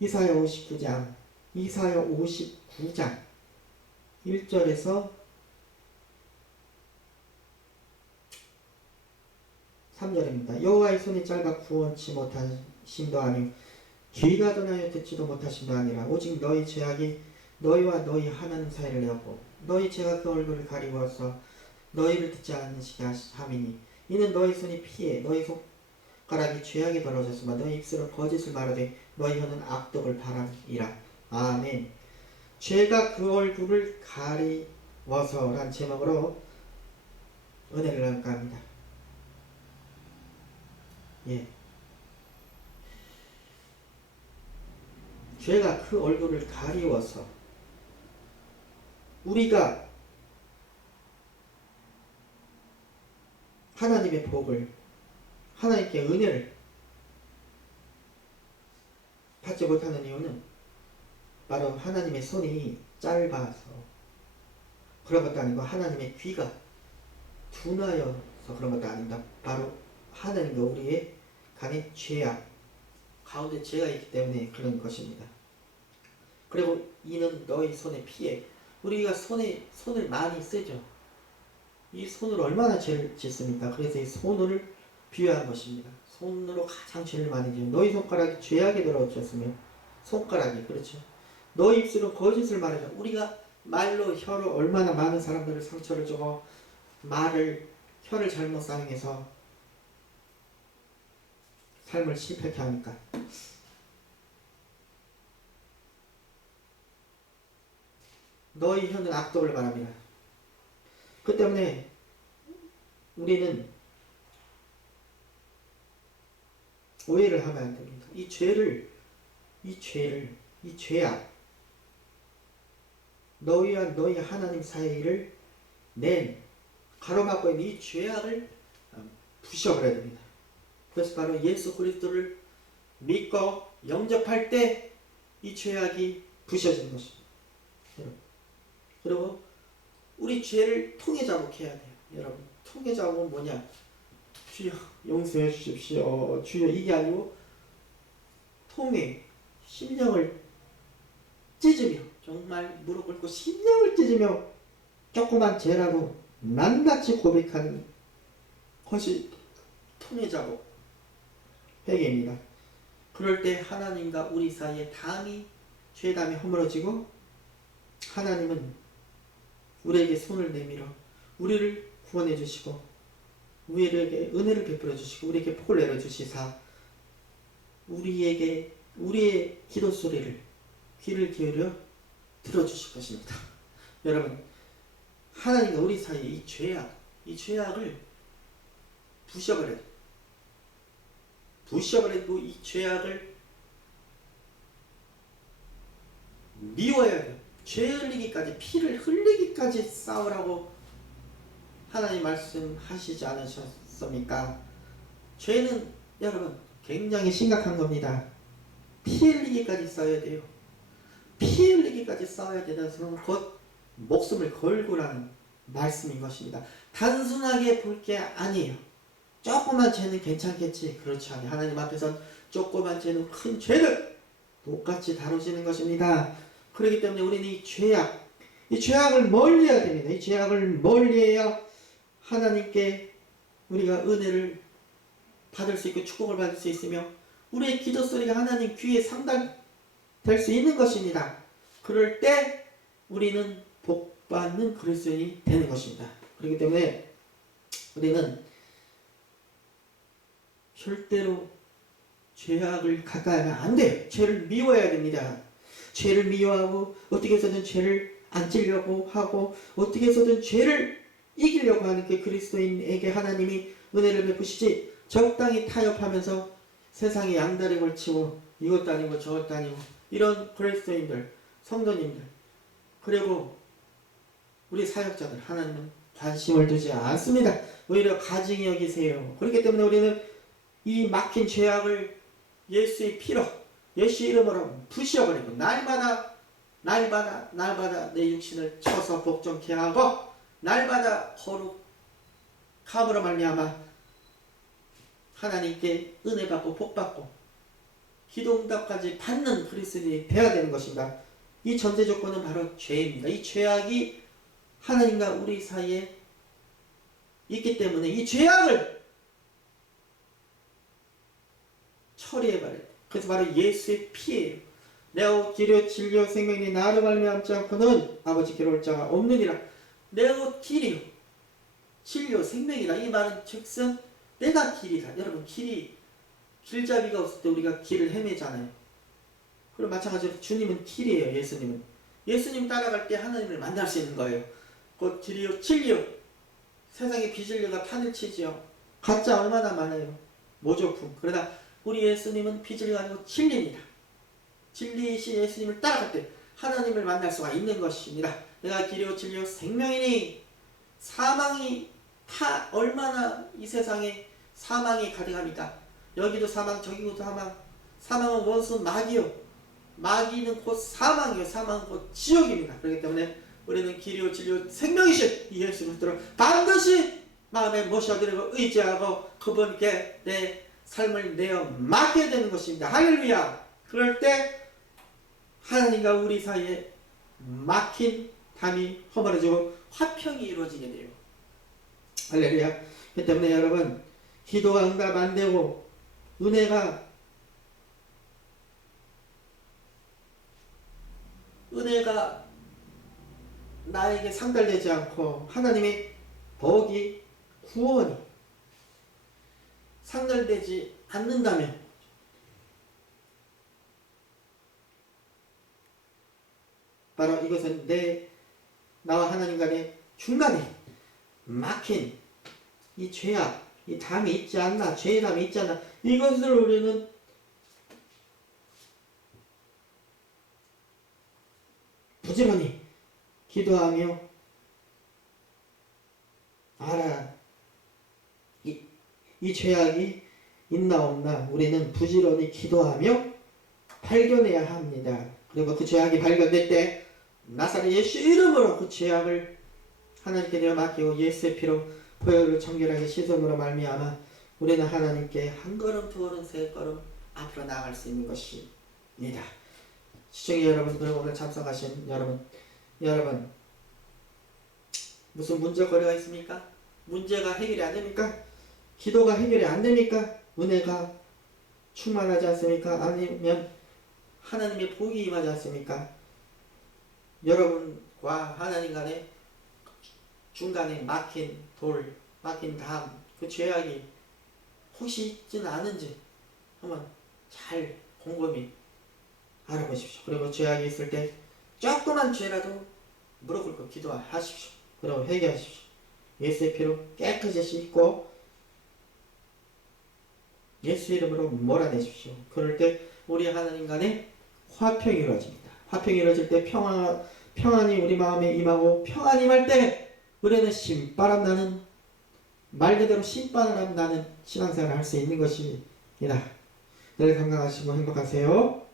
이사야 59장, 이사야 59장 1절에서 3절입니다. 여호와의 손이 짧아 구원치 못하심도 아니요 귀가 전하여 듣지도 못하심도 아니라 오직 너희 죄악이 너희와 너희 하나님 사이를 내었고 너희 죄가 그 얼굴을 가리워서 너희를 듣지 않으시게 함이니 이는 너희 손이 피해 너희 손가락이 죄악이 더러졌으며 너희 입술은 거짓을 말하되 너희 혀는 악독을 바람이라. 아멘. 죄가 그 얼굴을 가리워서란 제목으로 은혜를 나눌까 합니다. 예. 죄가 그 얼굴을 가리워서 우리가 하나님의 복을 하나님께 은혜를 받지 못하는 이유는 바로 하나님의 손이 짧아서 그런 것도 아니고 하나님의 귀가 둔하여서 그런 것도 아닙니다. 바로 하나님과 우리의 간의 죄악 가운데 죄가 있기 때문에 그런 것입니다. 그리고 이는 너희 손에 피해 우리가 손에 손을 많이 쓰죠. 이 손을 얼마나 죄를 짓습니까? 그래서 이 손을 비유한 것입니다. 손으로 가장 죄를 많이 지은 너희 손가락이 죄악에 들어졌으며 손가락이 그렇죠. 너희 입술은 거짓을 말하죠. 우리가 말로 혀로 얼마나 많은 사람들을 상처를 주고 말을 혀를 잘못 사용해서 삶을 실패케 하니까 너희 혀는 악독을 바랍니다. 그 때문에 우리는 오해를 하면 안 됩니다. 이 죄를, 이 죄를, 이 죄악, 너희와 너희 하나님 사이를 낸, 가로막고 있는 이 죄악을 부셔버려야 됩니다. 그래서 바로 예수 그리스도를 믿고 영접할 때 이 죄악이 부셔지는 것입니다. 그리고 우리 죄를 통해 자복해야 돼요. 여러분 통해 자복은 뭐냐? 주여 용서해 주십시오. 주여 이게 아니고 통해 심령을 찢으며 정말 무릎 꿇고 심령을 찢으며 조그만 죄라도 낱낱이 고백하는 것이 통해 자복 회개입니다. 그럴 때 하나님과 우리 사이에 담이 죄담이 허물어지고 하나님은 우리에게 손을 내밀어 우리를 구원해 주시고 우리에게 은혜를 베풀어 주시고 우리에게 복을 내려 주시사 우리에게 우리의 기도 소리를 귀를 기울여 들어 주실 것입니다. 여러분 하나님과 우리 사이에 이 죄악 이 죄악을 부셔버려야 돼요. 부셔버리고 이 죄악을 미워야 돼요. 죄 흘리기까지 피를 흘리기까지 싸우라고 하나님 말씀하시지 않으셨습니까? 죄는 여러분 굉장히 심각한 겁니다. 피 흘리기까지 싸워야 돼요. 피 흘리기까지 싸워야 되는 곧 목숨을 걸고라는 말씀인 것입니다. 단순하게 볼 게 아니에요. 조그만 죄는 괜찮겠지. 그렇지 않아요. 하나님 앞에선 조그만 죄는 큰 죄를 똑같이 다루시는 것입니다. 그렇기 때문에 우리는 이 죄악, 이 죄악을 멀리 해야 됩니다. 이 죄악을 멀리 해야 하나님께 우리가 은혜를 받을 수 있고 축복을 받을 수 있으며 우리의 기도 소리가 하나님 귀에 상달될 수 있는 것입니다. 그럴 때 우리는 복 받는 그리스도인이 되는 것입니다. 그렇기 때문에 우리는 절대로 죄악을 가까이 하면 안 돼요. 죄를 미워해야 됩니다. 죄를 미워하고 어떻게 해서든 죄를 안 찌려고 하고 어떻게 해서든 죄를 이기려고 하는 그 그리스도인에게 하나님이 은혜를 베푸시지 적당히 타협하면서 세상에 양다리 걸치고 이것도 아니고 저것도 아니고 이런 그리스도인들 성도님들 그리고 우리 사역자들 하나님은 관심을 두지 않습니다. 오히려 가증히 여기세요. 그렇기 때문에 우리는 이 막힌 죄악을 예수의 피로 예수 이름으로 부셔버리고 날마다 날마다 날마다 내 육신을 쳐서 복종케 하고 날마다 거룩함으로 말미암아 하나님께 은혜 받고 복 받고 기도 응답까지 받는 그리스도인이 되어야 되는 것입니다. 이 전제 조건은 바로 죄입니다. 이 죄악이 하나님과 우리 사이에 있기 때문에 이 죄악을 처리해버려야 돼. 그래서 바로 예수의 피예요. 내가 길이요 진리요 생명이 나를 말미암지 않고는 아버지께로 올 자가 없느니라. 내가 길이요 진리요 생명이라 이 말은 즉슨 내가 길이다. 여러분 길이 길잡이가 없을 때 우리가 길을 헤매잖아요. 그리고 마찬가지로 주님은 길이에요. 예수님은 예수님 따라갈 때 하나님을 만날 수 있는 거예요. 곧 길이요 진리요 세상에 비진리가 판을 치지요. 가짜 얼마나 많아요. 모조품. 그러나 우리 예수님은 비진리가 아니고 진리입니다. 진리이신 예수님을 따라갈 때 하나님을 만날 수가 있는 것입니다. 내가 길이요 진리요 생명이니 사망이 타 얼마나 이 세상에 사망이 가득합니까? 여기도 사망 저기도 사망 사망은 원수 마귀요 마귀는 곧 사망이요 사망은 곧 지옥입니다. 그렇기 때문에 우리는 길이요 진리요 생명이신 이 예수 그리스도를 반드시 마음에 모셔드리고 의지하고 그분께 내 삶을 내어 맡게 되는 것입니다. 할렐루야. 그럴 때 하나님과 우리 사이에 막힌 담이 허물어지고 화평이 이루어지게 돼요. 할렐루야. 그 때문에 여러분 기도가 응답 안 되고 은혜가 은혜가 나에게 상달되지 않고 하나님의 복이 구원이 상달되지 않는다면 바로 이것은 내 중간에 막힌 이 죄악, 이 담이 있지 않나, 죄의 담이 있지 않나 이것을 우리는 부지런히 기도하며 알아 이, 이 죄악이 있나 없나 우리는 부지런히 기도하며 발견해야 합니다. 그리고 그 죄악이 발견될 때 나사렛 예수 이름으로 그 죄악을 하나님께 내어 맡기고 예수의 피로 보혈로 정결하게 씻음으로 말미암아 우리는 하나님께 한 걸음 두 걸음 세 걸음 앞으로 나아갈 수 있는 것입니다. 시청자 여러분 그리고 오늘 참석하신 여러분 여러분 무슨 문제거리가 있습니까? 문제가 해결이 안 됩니까? 기도가 해결이 안 됩니까? 은혜가 충만하지 않습니까? 아니면 하나님의 복이 임하지 않습니까? 여러분과 하나님 간에 중간에 막힌 돌, 막힌 담, 그 죄악이 혹시 있지는 않은지 한번 잘 곰곰이 알아보십시오. 그리고 죄악이 있을 때 조그만 죄라도 무릎 꿇고 기도하십시오. 그리고 회개하십시오. 예수의 피로 깨끗이 씻고 예수 이름으로 몰아내십시오. 그럴 때 우리 하나님 간에 화평이 이루어집니다. 화평이 이루어질 때 평화, 평안이 우리 마음에 임하고 평안이 임할 때 우리는 신바람 나는 말 그대로 신바람 나는 신앙생활을 할 수 있는 것입니다. 늘 건강하시고 행복하세요.